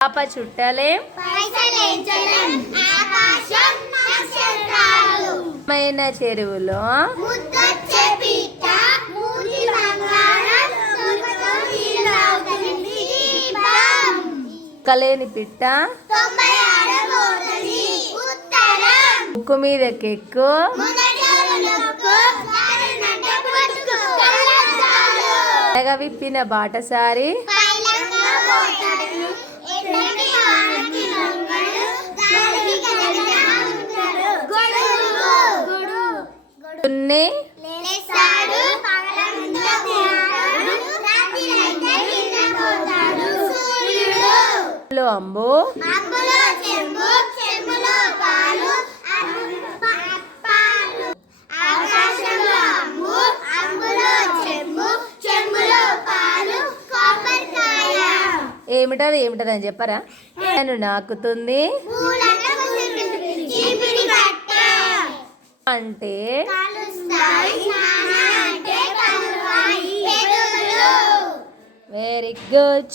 పాప చుట్టలే మైన చెరువులో కలేని పిట్ట ముక్కు మీద కెక్కు విప్పిన బాటసారి అంబు ఏమిటది అని చెప్పరా? నేను నాకుతుంది అంటే వెరీ గుడ్.